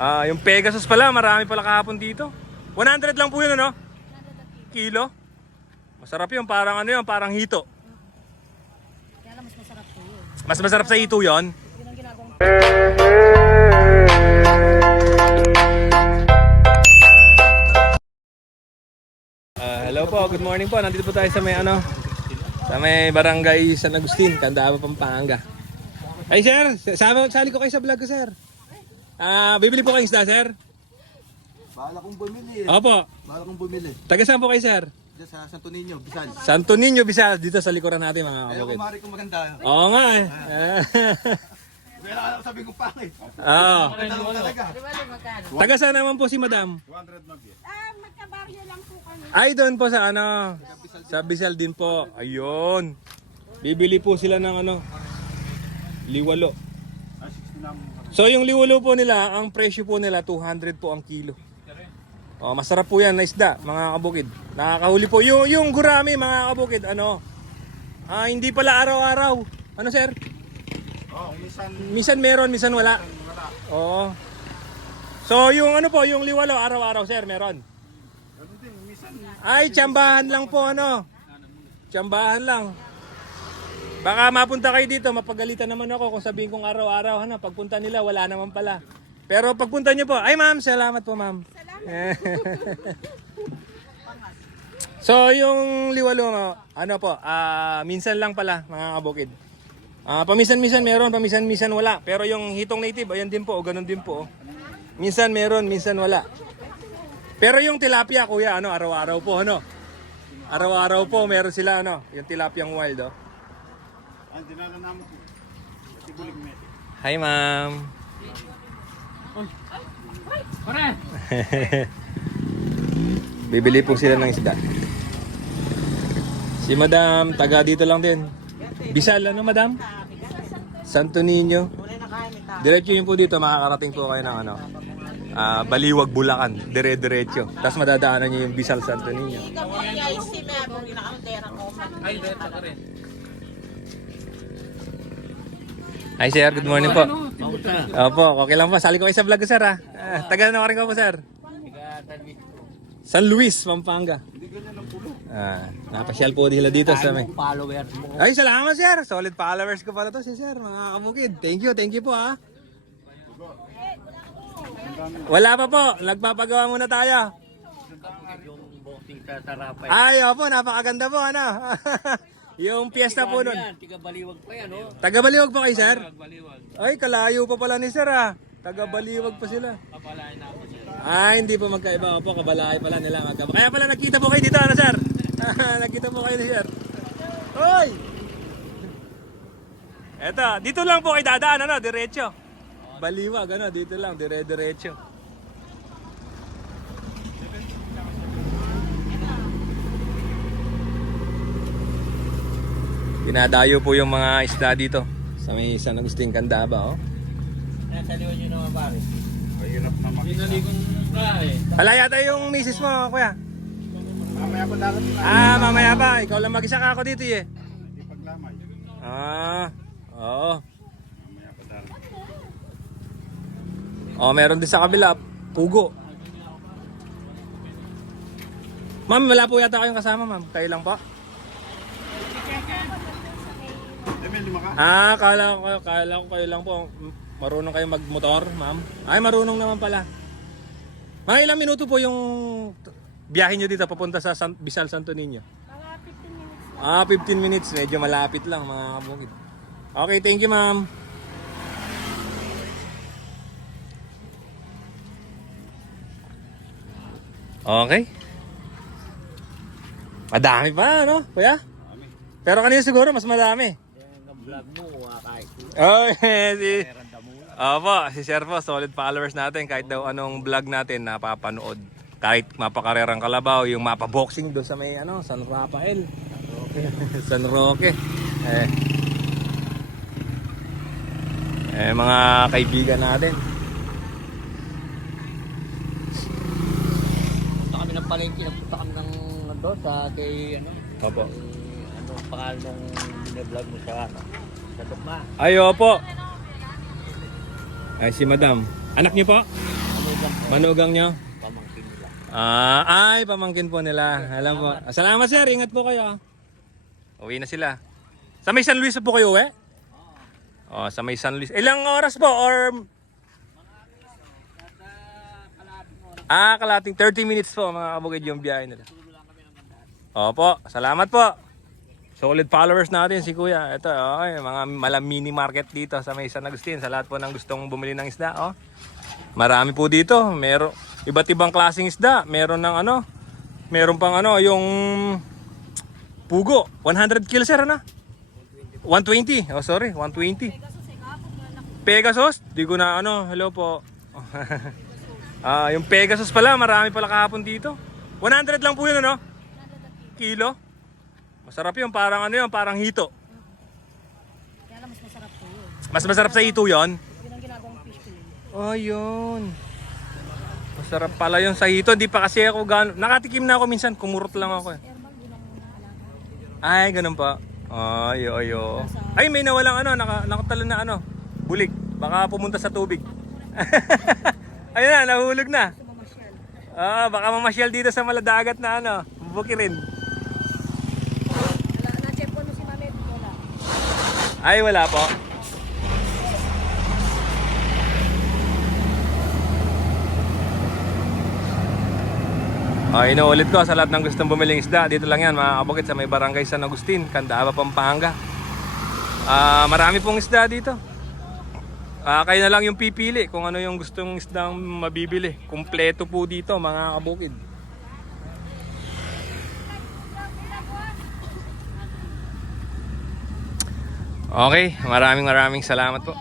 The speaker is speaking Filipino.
Yung Pegasus pala, marami pala kahapon dito. 100 lang po yun, ano? Kilo. Masarap yun, parang ano yun, parang hito. Kaya lang mas masarap po yun. Mas masarap sa hito yun. Yun ang ginagawang Hello po, good morning po. Nandito po tayo sa may sa may barangay San Agustin, Candaba, Pampanga. Ay sir, sali ko kayo sa vlog ko sir. Bibili po kayong isda sir? Bahala kong bumili. Opo. Bahala kong bumili. Taga saan po kayo sir? Diyan sa Santo Niño, Bisal. Santo Niño, Bisal. Dito sa likuran natin mga Ayaw kabukid. kumari kong maganda. Oo nga eh. Kaya alam sabi ko pangit. Oo. Maganda ko talaga. Taga saan naman po si madam? 200 mag yan. magkabaryo lang po kami. Ay doon po sa sa Bisal din po. Ayun. Bibili po sila ng liwalo. So yung liwalo po nila, ang presyo po nila 200 po ang kilo. Masarap po yan na isda, mga kabukid. Nakakahuli po. Yung gurami, mga kabukid, hindi pala araw-araw. Ano sir? Minsan meron, minsan wala. Oo. So yung yung liwalo, araw-araw sir, meron. Ay, tsambahan lang po Tsambahan lang. Baka mapunta kayo dito, mapagalitan naman ako kung sabihin kong araw-araw, pagpunta nila, wala naman pala. Pero pagpunta nyo po, ay ma'am, salamat po ma'am. So yung liwalo, minsan lang pala mga kabukid. Paminsan-minsan meron, paminsan-minsan wala. Pero yung hitong native, ayan din po, ganun din po. Minsan meron, minsan wala. Pero yung tilapia, kuya, araw-araw po, Araw-araw po, meron sila, yung tilapiang wild, Hi, ma'am. Bibili po sila ng isda. Si madam, taga dito lang din. Bisal, madam? Santo Niño. Diretso yun po dito, makakarating po kayo ng Baliwag, Bulacan. Dire-diretso. Tapos madadaanan nyo yung Bisal, Santo Niño. Hi sir, good morning po. Opo, okay lang po. Sali ko kayo sa vlog ko sir taga na rin ko po sir. San Luis, Pampanga. Napasyal po nila dito sa may followers mo. Ay, salamat sir. Solid followers ko pala to si sir, mga kabukid. Thank you po Wala pa po, nagpapagawa muna tayo. Yung boxing sa Sarapay. Ay, opo, napakaganda po Yung piyesta po nun. Tiga Baliwag pa yan, Taga Baliwag po kayo sir? Baliwag. Ay, kalayo pa pala ni sir Taga Baliwag pa sila. Papalain na ako siya. Ay, hindi po magkaiba po. Kabalakay pala nila. Kaya pala nakita po kayo dito, sir? Nakita po kayo ni sir. Hoy! Eto, dito lang po kayo dadaan, diretso. Baliwag, dito lang, dire-diretso. Dinadayo po yung mga isda dito sa may San Agustin, Candaba, Nasa liwan nyo naman, pare. Mahirap na makita. Pinalikon na Wala yata yung misis mo, kuya. Mamaya pa darating na. Mamaya pa. Ikaw lang mag-isa ka ako dito, Hindi paglamay. Oo. Mamaya pa darating. Meron din sa kabila, pugo. Ma'am, wala po yata kayong kasama, ma'am. Kayo lang po? May lima ka? Kala ko kayo lang po. Marunong kayo magmotor, ma'am? Ay, marunong naman pala. Mga ilang minuto po yung biyahe nyo dito papunta sa Bisal, Santo Niño? Mga 15 minutes. 15 minutes. Medyo malapit lang, mga kabukid. Okay, thank you, ma'am. Okay. Madami pa, kuya? Pero kanina siguro mas madami. Yung vlog mo, kahit si Sir po, solid followers natin. Kahit daw anong vlog natin napapanood. Kahit mapakarerang kalabaw, yung mapaboxing doon sa may San Rafael. San Roque. Mga kaibigan natin. punta kami ng palengke, nagpunta kami ng sa kay Opo. Anong pangalan nung bine-vlog mo sa Tukma? Ay, opo. Ay, si madam. Anak niyo po? Manugang nyo? Pamangkin nila. Ay, pamangkin po nila. Alam po. Salamat sir, ingat po kayo. Uwi na sila. Sa may San Luis po kayo, eh? Oh, sa may San Luis. Ilang oras po or kalating 30 minutes po mga kabukid yung biyahe nila. Opo, salamat po. Solid followers natin si Kuya. Ito, okay, mga mini market dito sa may San Agustin. Sa lahat po ng gustong bumili ng isda, oh. Marami po dito. Meron iba't ibang klaseng isda. Meron ng meron pang yung pugo. 100 kilos sir, 120. Oh, sorry, 120. Pegasus? Di ko na hello po. Yung Pegasus pala, marami pala kahapon dito. 100 lang po yun, kilo. Masarap yun, parang parang hito. Kaya lang mas masarap po yun. Mas masarap sa hito yun? Yun ang ginagawang fish fillet. Oh, yun. Masarap pala yun sa hito. Di pa kasi ako nakatikim na ako minsan, kumurot lang ako eh. Herbal, yun ang naalaga. Ay, ganun pa. Ay, Ay, may nawalang nakatalo na bulig. Baka pumunta sa tubig. Ayun na, nahulog na. Mamasyal. Baka mamasyal dito sa maladagat na bukirin. Na-check po si Mami, wala. Ay, wala po. Inuulit ko sa lahat ng gustong bumiling isda. Dito lang yan, mga kabukid, sa may barangay San Agustin, Candaba, Pampanga. Marami pong isda dito. Kayo na lang yung pipili kung ano yung gustong isdang mabibili. Kumpleto po dito, mga kabukid. Okay, maraming salamat po.